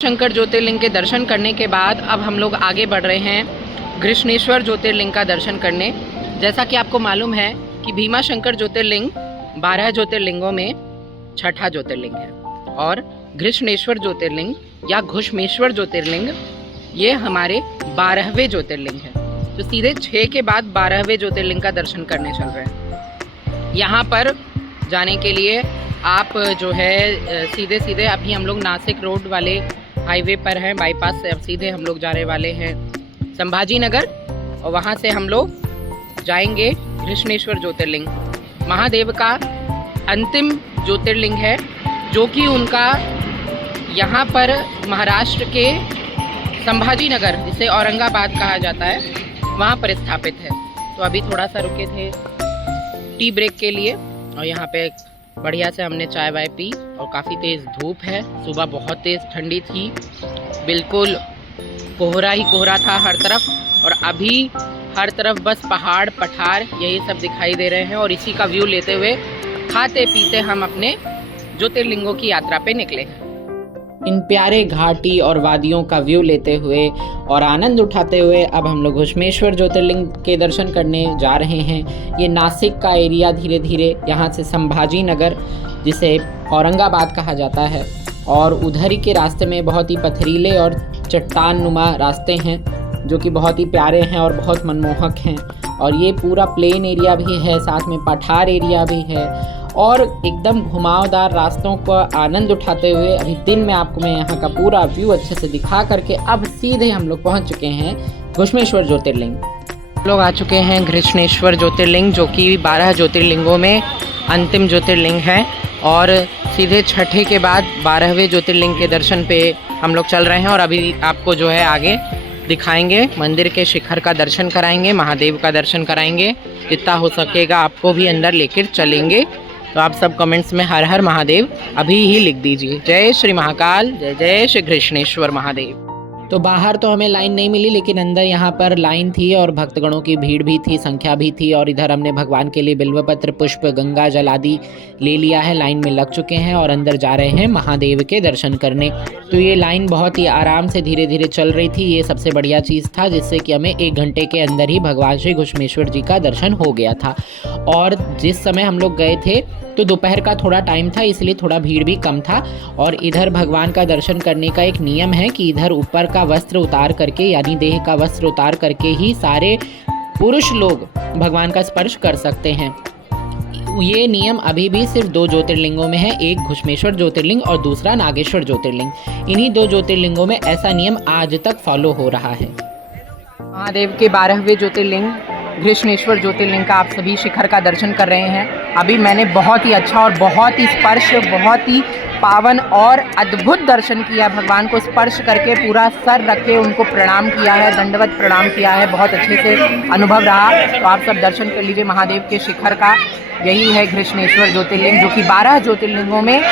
शंकर ज्योतिर्लिंग के दर्शन करने के बाद अब हम लोग आगे बढ़ रहे हैं घृष्णेश्वर ज्योतिर्लिंग का दर्शन करने। जैसा कि आपको मालूम है कि भीमा शंकर ज्योतिर्लिंग 12 ज्योतिर्लिंगों में छठा ज्योतिर्लिंग है और घृष्णेश्वर ज्योतिर्लिंग या घुष्मेश्वर ज्योतिर्लिंग ये हमारे 12वें ज्योतिर्लिंग है। तो सीधे 6 के बाद 12वें ज्योतिर्लिंग का दर्शन करने चल रहे हैं। यहाँ पर जाने के लिए आप जो है सीधे सीधे अभी हम लोग नासिक रोड वाले हाईवे पर हैं, बाईपास से अब सीधे हम लोग जाने वाले हैं संभाजी नगर और वहाँ से हम लोग जाएंगे घृष्णेश्वर ज्योतिर्लिंग। महादेव का अंतिम ज्योतिर्लिंग है जो कि उनका यहाँ पर महाराष्ट्र के संभाजी नगर, जिसे औरंगाबाद कहा जाता है, वहाँ पर स्थापित है। तो अभी थोड़ा सा रुके थे टी ब्रेक के लिए और यहाँ पे बढ़िया से हमने चाय वाय पी और काफ़ी तेज़ धूप है। सुबह बहुत तेज़ ठंडी थी, बिल्कुल कोहरा ही कोहरा था हर तरफ और अभी हर तरफ बस पहाड़ पठार यही सब दिखाई दे रहे हैं और इसी का व्यू लेते हुए खाते पीते हम अपने ज्योतिर्लिंगों की यात्रा पे निकले हैं। इन प्यारे घाटी और वादियों का व्यू लेते हुए और आनंद उठाते हुए अब हम लोग घुष्मेश्वर ज्योतिर्लिंग के दर्शन करने जा रहे हैं। ये नासिक का एरिया धीरे धीरे यहाँ से संभाजी नगर, जिसे औरंगाबाद कहा जाता है, और उधर ही के रास्ते में बहुत ही पथरीले और चट्टान नुमा रास्ते हैं जो कि बहुत ही प्यारे हैं और बहुत मनमोहक हैं। और ये पूरा प्लेन एरिया भी है, साथ में पठार एरिया भी है और एकदम घुमावदार रास्तों का आनंद उठाते हुए अभी दिन में आपको मैं यहाँ का पूरा व्यू अच्छे से दिखा करके अब सीधे हम लोग पहुँच चुके हैं घुष्मेश्वर ज्योतिर्लिंग। लोग आ चुके हैं घृष्णेश्वर ज्योतिर्लिंग जो कि 12 ज्योतिर्लिंगों में अंतिम ज्योतिर्लिंग है और सीधे छठे के बाद 12वें ज्योतिर्लिंग के दर्शन पे हम लोग चल रहे हैं। और अभी आपको जो है आगे दिखाएंगे, मंदिर के शिखर का दर्शन कराएंगे, महादेव का दर्शन कराएंगे, जितना हो सकेगा आपको भी अंदर लेकर चलेंगे। तो आप सब कमेंट्स में हर हर महादेव अभी ही लिख दीजिए। जय श्री महाकाल, जय जय श्री घृष्णेश्वर महादेव। तो बाहर तो हमें लाइन नहीं मिली, लेकिन अंदर यहाँ पर लाइन थी और भक्तगणों की भीड़ भी थी, संख्या भी थी। और इधर हमने भगवान के लिए बिल्वपत्र, पुष्प, गंगा जल आदि ले लिया है, लाइन में लग चुके हैं और अंदर जा रहे हैं महादेव के दर्शन करने। तो ये लाइन बहुत ही आराम से धीरे धीरे चल रही थी, ये सबसे बढ़िया चीज़ था, जिससे कि हमें 1 घंटे के अंदर ही भगवान श्री घुष्मेश्वर जी का दर्शन हो गया था। और जिस समय हम लोग गए थे तो दोपहर का थोड़ा टाइम था, इसलिए थोड़ा भीड़ भी कम था। और इधर भगवान का दर्शन करने का एक नियम है कि इधर ऊपर का वस्त्र उतार करके, यानी देह का वस्त्र उतार करके ही सारे पुरुष लोग भगवान का स्पर्श कर सकते हैं। ये नियम अभी भी सिर्फ 2 ज्योतिर्लिंगों में है, एक घुष्मेश्वर ज्योतिर्लिंग और दूसरा नागेश्वर ज्योतिर्लिंग। इन्हीं 2 ज्योतिर्लिंगों में ऐसा नियम आज तक फॉलो हो रहा है। महादेव के 12वें ज्योतिर्लिंग घृष्णेश्वर ज्योतिर्लिंग का आप सभी शिखर का दर्शन कर रहे हैं। अभी मैंने बहुत ही अच्छा और बहुत ही स्पर्श, बहुत ही पावन और अद्भुत दर्शन किया। भगवान को स्पर्श करके पूरा सर रख के उनको प्रणाम किया है, दंडवत प्रणाम किया है, बहुत अच्छे से अनुभव रहा। तो आप सब दर्शन कर लीजिए महादेव के शिखर का। यही है घृष्णेश्वर ज्योतिर्लिंग जो कि 12 ज्योतिर्लिंगों में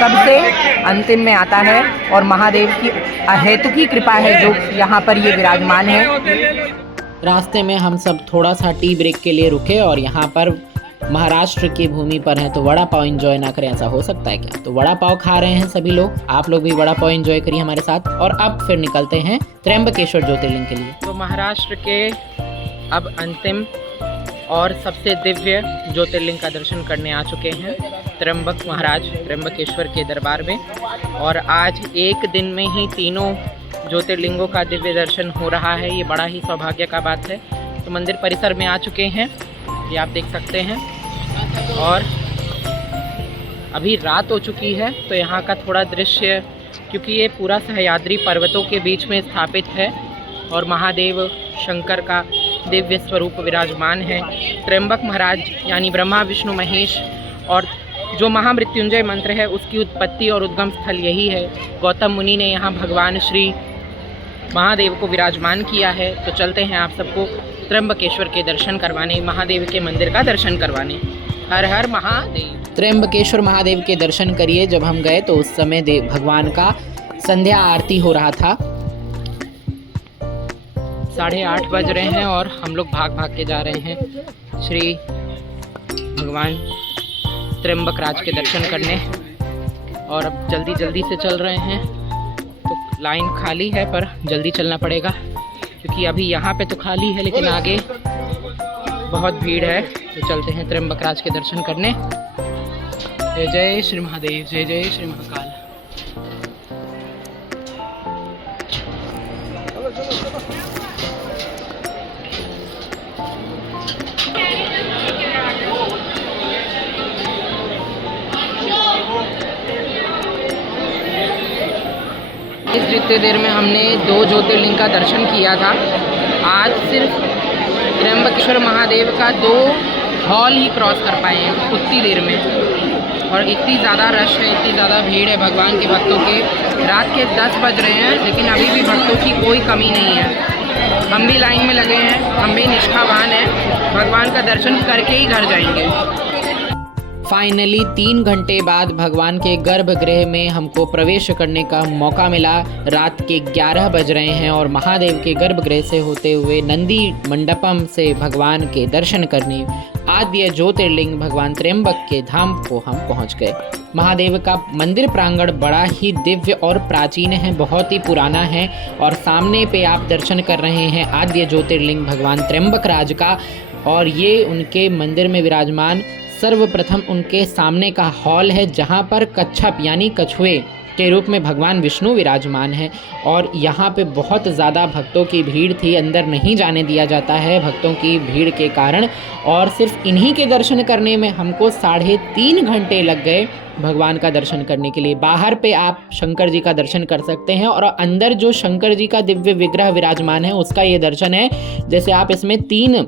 सबसे अंतिम में आता है और महादेव की अहेतुकी कृपा है जो यहाँ पर ये विराजमान है। रास्ते में हम सब थोड़ा सा टी ब्रेक के लिए रुके और यहाँ पर महाराष्ट्र की भूमि पर हैं तो वड़ा पाव एंजॉय ना करें, ऐसा हो सकता है क्या? तो वड़ा पाव खा रहे हैं सभी लोग, आप लोग भी वड़ा पाव एंजॉय करिए हमारे साथ। और अब फिर निकलते हैं त्र्यंबकेश्वर ज्योतिर्लिंग के लिए। तो महाराष्ट्र के अब अंतिम और सबसे दिव्य ज्योतिर्लिंग का दर्शन करने आ चुके हैं त्र्यंबक महाराज त्र्यंबकेश्वर के दरबार में। और आज एक दिन में ही तीनों ज्योतिर्लिंगों का दिव्य दर्शन हो रहा है, ये बड़ा ही सौभाग्य का बात है। तो मंदिर परिसर में आ चुके हैं, ये आप देख सकते हैं। और अभी रात हो चुकी है तो यहाँ का थोड़ा दृश्य, क्योंकि ये पूरा सह्याद्री पर्वतों के बीच में स्थापित है और महादेव शंकर का दिव्य स्वरूप विराजमान है। त्र्यंबक महाराज यानी ब्रह्मा विष्णु महेश और जो महामृत्युंजय मंत्र है उसकी उत्पत्ति और उद्गम स्थल यही है। गौतम मुनि ने यहाँ भगवान श्री महादेव को विराजमान किया है। तो चलते हैं आप सबको त्र्यंबकेश्वर के दर्शन करवाने, महादेव के मंदिर का दर्शन करवाने। हर हर महादेव। त्र्यंबकेश्वर महादेव के दर्शन करिए। जब हम गए तो उस समय भगवान का संध्या आरती हो रहा था। 8:30 बज रहे हैं और हम लोग भाग भाग के जा रहे हैं श्री भगवान त्र्यंबक राज के दर्शन करने। और अब जल्दी जल्दी से चल रहे हैं। तो लाइन खाली है पर जल्दी चलना पड़ेगा क्योंकि अभी यहाँ पे तो खाली है लेकिन आगे बहुत भीड़ है। तो चलते हैं त्र्यंबकराज के दर्शन करने। जय जय श्री महादेव, जय जय श्री महाकाल। इस जितने देर में हमने 2 ज्योतिर्लिंग का दर्शन किया था, आज सिर्फ त्र्यंबकेश्वर महादेव का 2 हॉल ही क्रॉस कर पाए हैं उतनी देर में। और इतनी ज़्यादा रश है, इतनी ज़्यादा भीड़ है भगवान के भक्तों के। रात के 10 बज रहे हैं लेकिन अभी भी भक्तों की कोई कमी नहीं है। हम भी लाइन में लगे हैं, हम भी निष्ठावान हैं, भगवान का दर्शन करके ही घर जाएंगे। फाइनली 3 घंटे बाद भगवान के गर्भगृह में हमको प्रवेश करने का मौका मिला। रात के 11 बज रहे हैं और महादेव के गर्भगृह से होते हुए नंदी मंडपम से भगवान के दर्शन करने आद्य ज्योतिर्लिंग भगवान त्र्यंबक के धाम को हम पहुंच गए। महादेव का मंदिर प्रांगण बड़ा ही दिव्य और प्राचीन है, बहुत ही पुराना है। और सामने पे आप दर्शन कर रहे हैं आद्य ज्योतिर्लिंग भगवान त्र्यंबकराज का। और ये उनके मंदिर में विराजमान सर्वप्रथम उनके सामने का हॉल है जहाँ पर कच्छप यानी कछुए के रूप में भगवान विष्णु विराजमान है। और यहाँ पे बहुत ज़्यादा भक्तों की भीड़ थी, अंदर नहीं जाने दिया जाता है भक्तों की भीड़ के कारण। और सिर्फ इन्हीं के दर्शन करने में हमको 3.5 घंटे लग गए भगवान का दर्शन करने के लिए। बाहर पे आप शंकर जी का दर्शन कर सकते हैं और अंदर जो शंकर जी का दिव्य विग्रह विराजमान है उसका ये दर्शन है। जैसे आप इसमें 3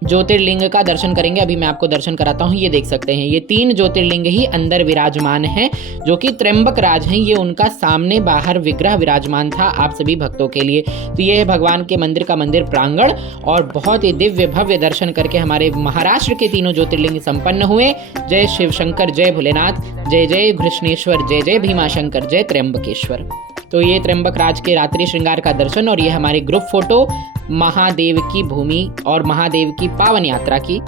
ज्योतिर्लिंग का दर्शन करेंगे, अभी मैं आपको दर्शन कराता हूँ। ये देख सकते हैं, ये 3 ज्योतिर्लिंग ही अंदर विराजमान हैं जो कि त्र्यंबकराज हैं। ये उनका सामने बाहर विग्रह विराजमान था आप सभी भक्तों के लिए। तो ये है भगवान के मंदिर का मंदिर प्रांगण। और बहुत ही दिव्य भव्य दर्शन करके हमारे महाराष्ट्र के 3 ज्योतिर्लिंग संपन्न हुए। जय शिव शंकर, जय भोलेनाथ, जय जय घृष्णेश्वर, जय जय भीमाशंकर, जय त्र्यंबकेश्वर। तो ये त्र्यंबकराज के रात्रि श्रृंगार का दर्शन और ये हमारी ग्रुप फोटो महादेव की भूमि और महादेव की पावन यात्रा की।